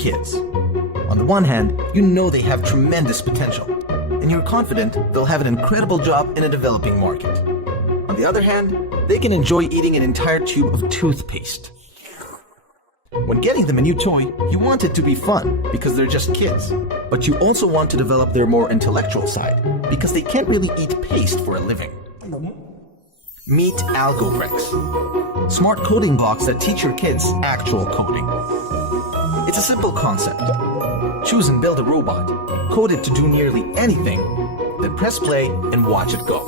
kids. On the one hand, you know they have tremendous potential, and you're confident they'll have an incredible job in a developing market. On the other hand, they can enjoy eating an entire tube of toothpaste. When getting them a new toy, you want it to be fun because they're just kids, but you also want to develop their more intellectual side because they can't really eat paste for a living. Meet Algo Bricks, smart coding blocks that teach your kids actual coding. It's a simple concept. Choose and build a robot, code it to do nearly anything, then press play and watch it go.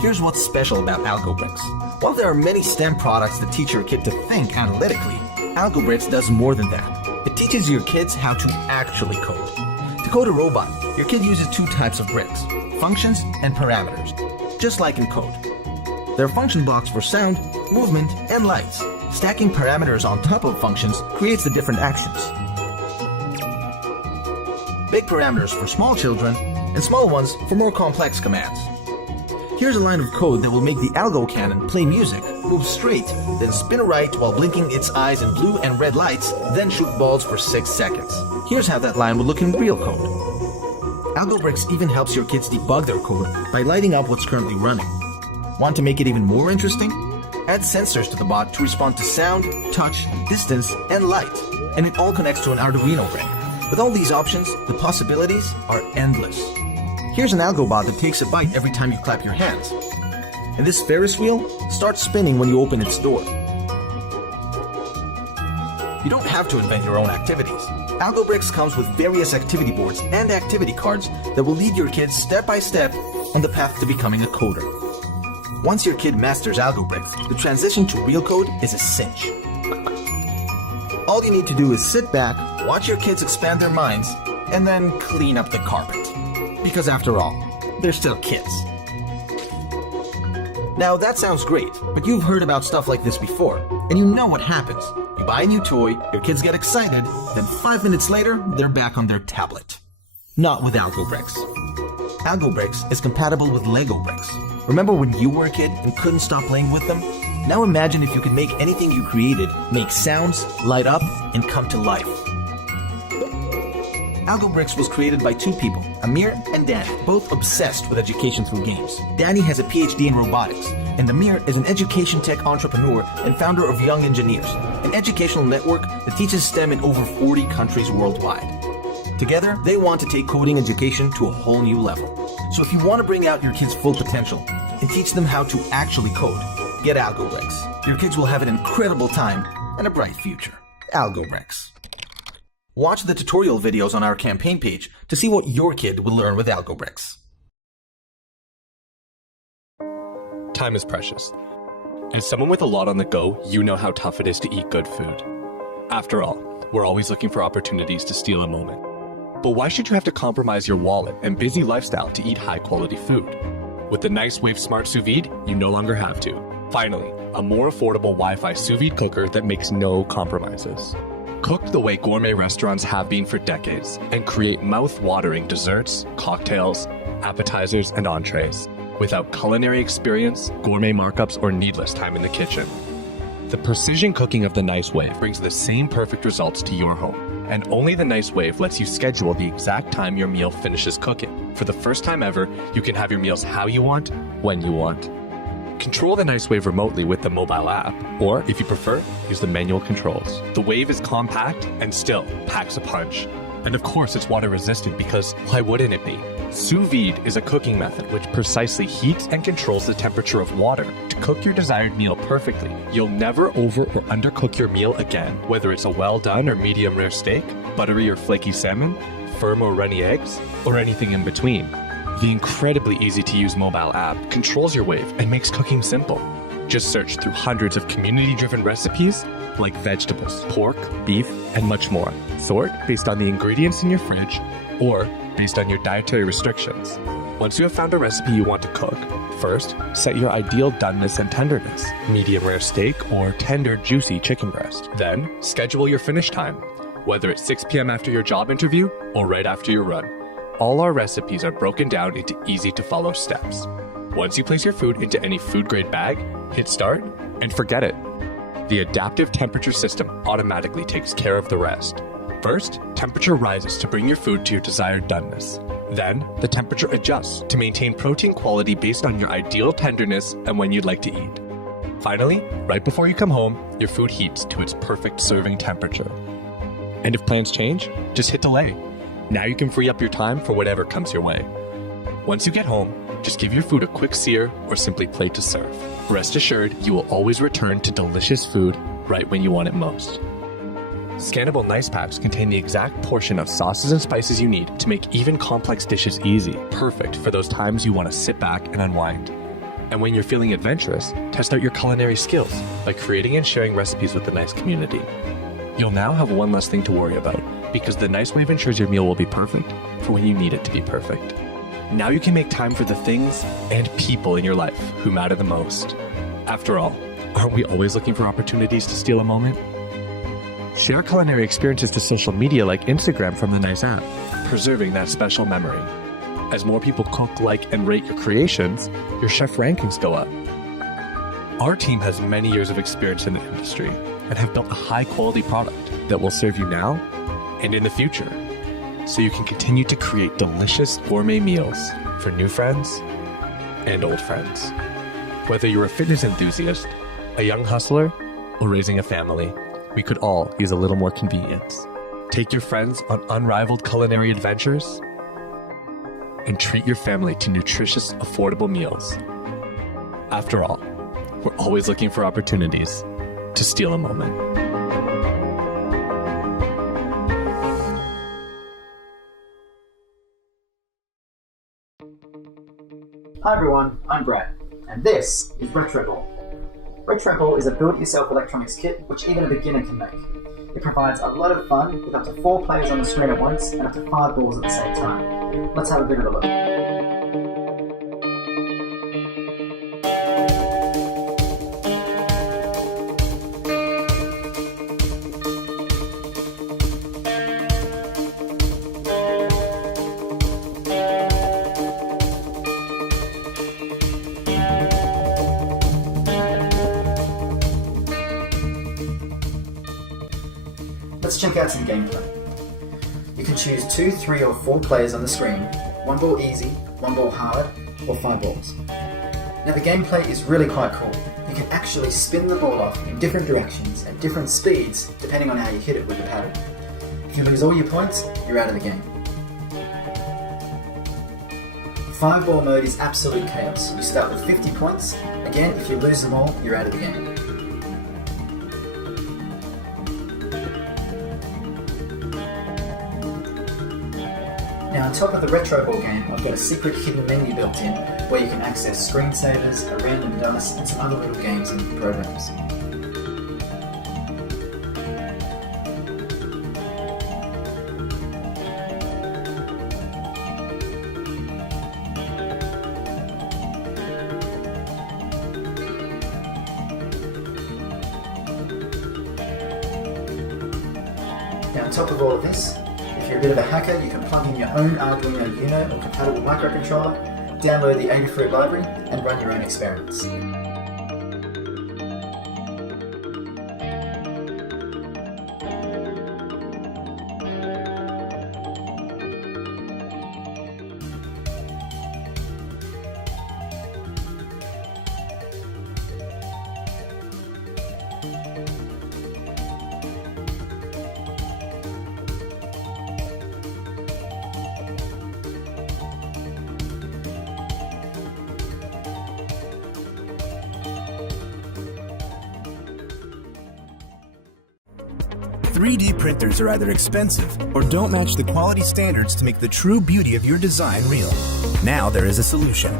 Here's what's special about Algo Bricks. While there are many STEM products that teach your kid to think analytically, Algo Bricks does more than that. It teaches your kids how to actually code. To code a robot, your kid uses two types of bricks, functions and parameters, just like in code. There are function blocks for sound, movement, and lights. Stacking parameters on top of functions creates the different actions. Big parameters for small children, and small ones for more complex commands. Here's a line of code that will make the Algo cannon play music, move straight, then spin right while blinking its eyes in blue and red lights, then shoot balls for 6 seconds. Here's how that line would look in real code. Algo Bricks even helps your kids debug their code by lighting up what's currently running. Want to make it even more interesting? Add sensors to the bot to respond to sound, touch, distance, and light, and it all connects to an Arduino brain. With all these options, the possibilities are endless. Here's an Algo bot that takes a bite every time you clap your hands. And this Ferris wheel starts spinning when you open its door. You don't have to invent your own activities. Algo Bricks comes with various activity boards and activity cards that will lead your kids step by step on the path to becoming a coder. Once your kid masters Algo Bricks, the transition to real code is a cinch. All you need to do is sit back, watch your kids expand their minds, and then clean up the carpet. Because after all, they're still kids. Now that sounds great, but you've heard about stuff like this before, and you know what happens. You buy a new toy, your kids get excited, then 5 minutes later, they're back on their tablet. Not with Algo Bricks. Algo Bricks is compatible with Lego bricks. Remember when you were a kid and couldn't stop playing with them? Now imagine if you could make anything you created make sounds, light up, and come to life. Algo Bricks was created by two people, Amir and Danny, both obsessed with education through games. Danny has a PhD in robotics, and Amir is an education tech entrepreneur and founder of Young Engineers, an educational network that teaches STEM in over 40 countries worldwide. Together, they want to take coding education to a whole new level. So if you want to bring out your kids' full potential and teach them how to actually code, get Algo Bricks. Your kids will have an incredible time and a bright future. Algo Bricks. Watch the tutorial videos on our campaign page to see what your kid will learn with Algo Bricks. Time is precious. As someone with a lot on the go, you know how tough it is to eat good food. After all, we're always looking for opportunities to steal a moment. But why should you have to compromise your wallet and busy lifestyle to eat high-quality food? With the NiceWave Smart Sous Vide, you no longer have to. Finally, a more affordable Wi-Fi sous vide cooker that makes no compromises. Cooked the way gourmet restaurants have been for decades and create mouth-watering desserts, cocktails, appetizers, and entrees without culinary experience, gourmet markups, or needless time in the kitchen. The precision cooking of the NiceWave brings the same perfect results to your home, and only the NiceWave lets you schedule the exact time your meal finishes cooking. For the first time ever, you can have your meals how you want, when you want. Control the NiceWave remotely with the mobile app, or if you prefer, use the manual controls. The Wave is compact and still packs a punch. And of course it's water resistant because why wouldn't it be? Sous vide is a cooking method which precisely heats and controls the temperature of water to cook your desired meal perfectly. You'll never over or undercook your meal again, whether it's a well done or medium rare steak, buttery or flaky salmon, firm or runny eggs, or anything in between. The incredibly easy to use mobile app controls your Wave and makes cooking simple. Just search through hundreds of community-driven recipes like vegetables, pork, beef, and much more. Sort based on the ingredients in your fridge or based on your dietary restrictions. Once you have found a recipe you want to cook, first, set your ideal doneness and tenderness, medium rare steak or tender, juicy chicken breast. Then, schedule your finish time, whether it's 6 p.m. after your job interview or right after your run. All our recipes are broken down into easy-to-follow steps. Once you place your food into any food-grade bag, hit start, and forget it. The adaptive temperature system automatically takes care of the rest. First, temperature rises to bring your food to your desired doneness. Then, the temperature adjusts to maintain protein quality based on your ideal tenderness and when you'd like to eat. Finally, right before you come home, your food heats to its perfect serving temperature. And if plans change, just hit delay. Now you can free up your time for whatever comes your way. Once you get home, just give your food a quick sear or simply plate to serve. Rest assured, you will always return to delicious food right when you want it most. Scannable nice packs contain the exact portion of sauces and spices you need to make even complex dishes easy, perfect for those times you want to sit back and unwind. And when you're feeling adventurous, test out your culinary skills by creating and sharing recipes with a nice community. You'll now have one less thing to worry about, because the Nice Wave ensures your meal will be perfect for when you need it to be perfect. Now you can make time for the things and people in your life who matter the most. After all, aren't we always looking for opportunities to steal a moment? Share culinary experiences to social media like Instagram from the Nice app, preserving that special memory. As more people cook, like, and rate your creations, your chef rankings go up. Our team has many years of experience in the industry and have built a high-quality product that will serve you now and in the future, so you can continue to create delicious gourmet meals for new friends and old friends. Whether you're a fitness enthusiast, a young hustler, or raising a family, we could all use a little more convenience. Take your friends on unrivaled culinary adventures and treat your family to nutritious, affordable meals. After all, we're always looking for opportunities to steal a moment. Hi everyone, I'm Brad, and this is RetroBall. RetroBall is a build-it-yourself electronics kit which even a beginner can make. It provides a lot of fun with up to 4 players on the screen at once and up to 5 balls at the same time. Let's have a bit of a look. Let's check out some gameplay. You can choose 2, 3 or 4 players on the screen, 1 ball easy, 1 ball hard, or 5 balls. Now the gameplay is really quite cool. You can actually spin the ball off in different directions at different speeds depending on how you hit it with the paddle. If you lose all your points, you're out of the game. 5 ball mode is absolute chaos. You start with 50 points. Again, if you lose them all, you're out of the game. Now on top of the RetroBall game, I've got a secret hidden menu built in where you can access screensavers, a random dice, and some other little games and programs. Now on top of all of this, if you're a bit of a hacker, you can plug in your own Arduino Uno or compatible microcontroller, download the Adafruit library, and run your own experiments. .3D printers are either expensive or don't match the quality standards to make the true beauty of your design real. Now there is a solution.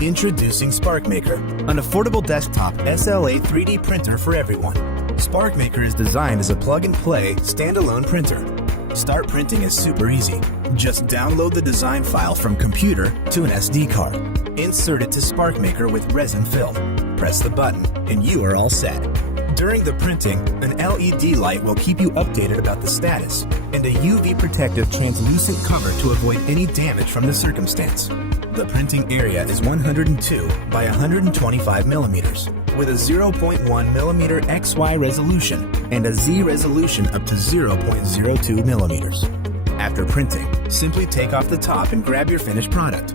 Introducing SparkMaker, an affordable desktop SLA 3D printer for everyone. SparkMaker is designed as a plug-and-play, standalone printer. Start printing is super easy. Just download the design file from computer to an SD card. Insert it to SparkMaker with resin film. Press the button, and you are all set. During the printing, an LED light will keep you updated about the status, and a UV protective translucent cover to avoid any damage from the circumstance. The printing area is 102 by 125 millimeters, with a 0.1 millimeter XY resolution and a Z resolution up to 0.02 millimeters. After printing, simply take off the top and grab your finished product.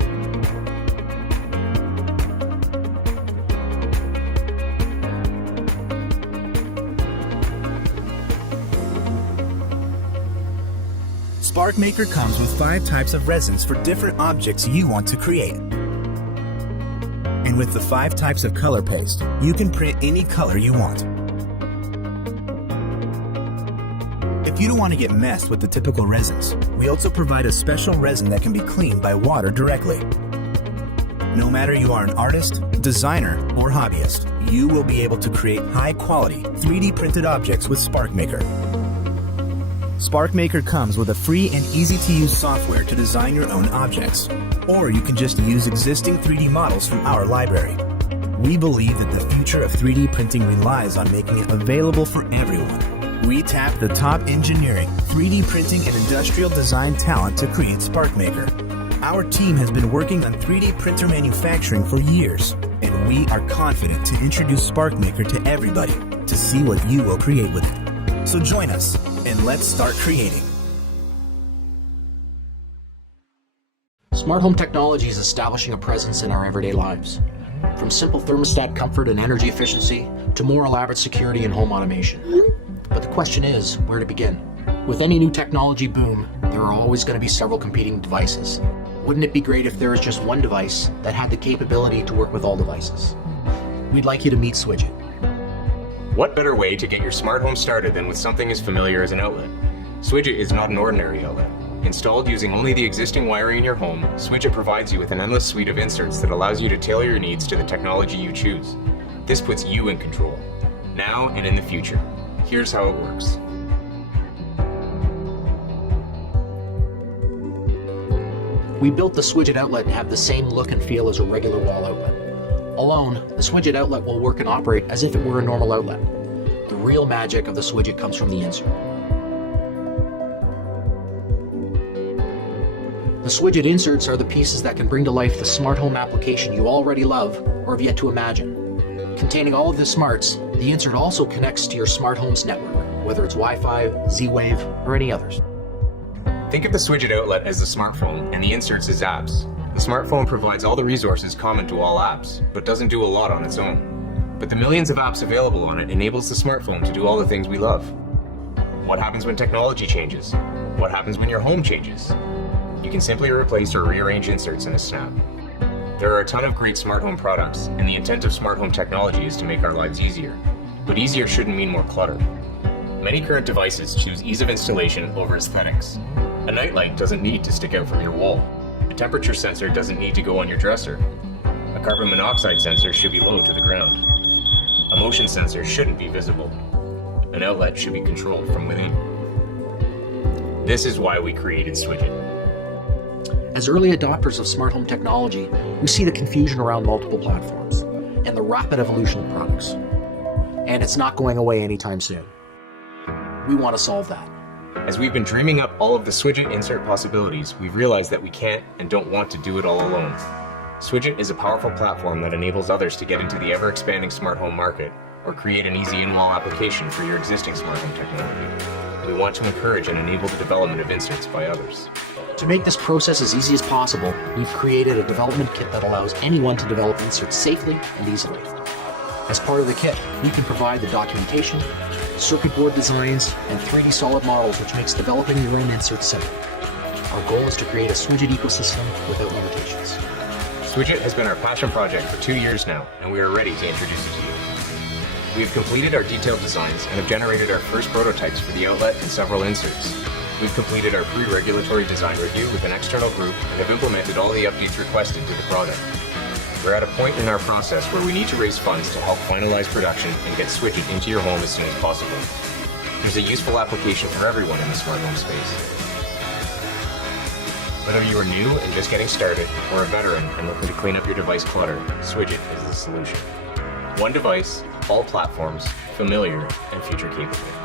SparkMaker comes with 5 types of resins for different objects you want to create. And with the 5 types of color paste, you can print any color you want. If you don't want to get messed with the typical resins, we also provide a special resin that can be cleaned by water directly. No matter you are an artist, designer, or hobbyist, you will be able to create high-quality 3D printed objects with SparkMaker. SparkMaker comes with a free and easy-to-use software to design your own objects, or you can just use existing 3D models from our library. We believe that the future of 3D printing relies on making it available for everyone. We tap the top engineering, 3D printing, and industrial design talent to create SparkMaker. Our team has been working on 3D printer manufacturing for years, and we are confident to introduce SparkMaker to everybody to see what you will create with it. So join us, and let's start creating. Smart home technology is establishing a presence in our everyday lives. From simple thermostat comfort and energy efficiency to more elaborate security and home automation. But the question is, where to begin? With any new technology boom, there are always going to be several competing devices. Wouldn't it be great if there was just one device that had the capability to work with all devices? We'd like you to meet Swidget. What better way to get your smart home started than with something as familiar as an outlet? Swidget is not an ordinary outlet. Installed using only the existing wiring in your home, Swidget provides you with an endless suite of inserts that allows you to tailor your needs to the technology you choose. This puts you in control, now and in the future. Here's how it works. We built the Swidget outlet to have the same look and feel as a regular wall outlet. Alone, the Swidget outlet will work and operate as if it were a normal outlet. The real magic of the Swidget comes from the insert. The Swidget inserts are the pieces that can bring to life the smart home application you already love or have yet to imagine. Containing all of the smarts, the insert also connects to your smart home's network, whether it's Wi-Fi, Z-Wave, or any others. Think of the Swidget outlet as the smartphone and the inserts as apps. The smartphone provides all the resources common to all apps, but doesn't do a lot on its own. But the millions of apps available on it enables the smartphone to do all the things we love. What happens when technology changes? What happens when your home changes? You can simply replace or rearrange inserts in a snap. There are a ton of great smart home products, and the intent of smart home technology is to make our lives easier. But easier shouldn't mean more clutter. Many current devices choose ease of installation over aesthetics. A nightlight doesn't need to stick out from your wall. A temperature sensor doesn't need to go on your dresser. A carbon monoxide sensor should be low to the ground. A motion sensor shouldn't be visible. An outlet should be controlled from within. This is why we created Swidget. As early adopters of smart home technology, we see the confusion around multiple platforms and the rapid evolution of products. And it's not going away anytime soon. We want to solve that. As we've been dreaming up all of the Swidget insert possibilities, we've realized that we can't and don't want to do it all alone. Swidget is a powerful platform that enables others to get into the ever-expanding smart home market or create an easy in-wall application for your existing smart home technology. We want to encourage and enable the development of inserts by others. To make this process as easy as possible, we've created a development kit that allows anyone to develop inserts safely and easily. As part of the kit, we can provide the documentation, circuit board designs, and 3D solid models, which makes developing your own inserts simple. Our goal is to create a Swidget ecosystem without limitations. Swidget has been our passion project for 2 years now, and we are ready to introduce it to you. We have completed our detailed designs and have generated our first prototypes for the outlet and several inserts. We've completed our pre-regulatory design review with an external group and have implemented all the updates requested to the product. We're at a point in our process where we need to raise funds to help finalize production and get Swidget into your home as soon as possible. There's a useful application for everyone in the smart home space. Whether you are new and just getting started, or a veteran and looking to clean up your device clutter, Swidget is the solution. One device, all platforms, familiar and future capable.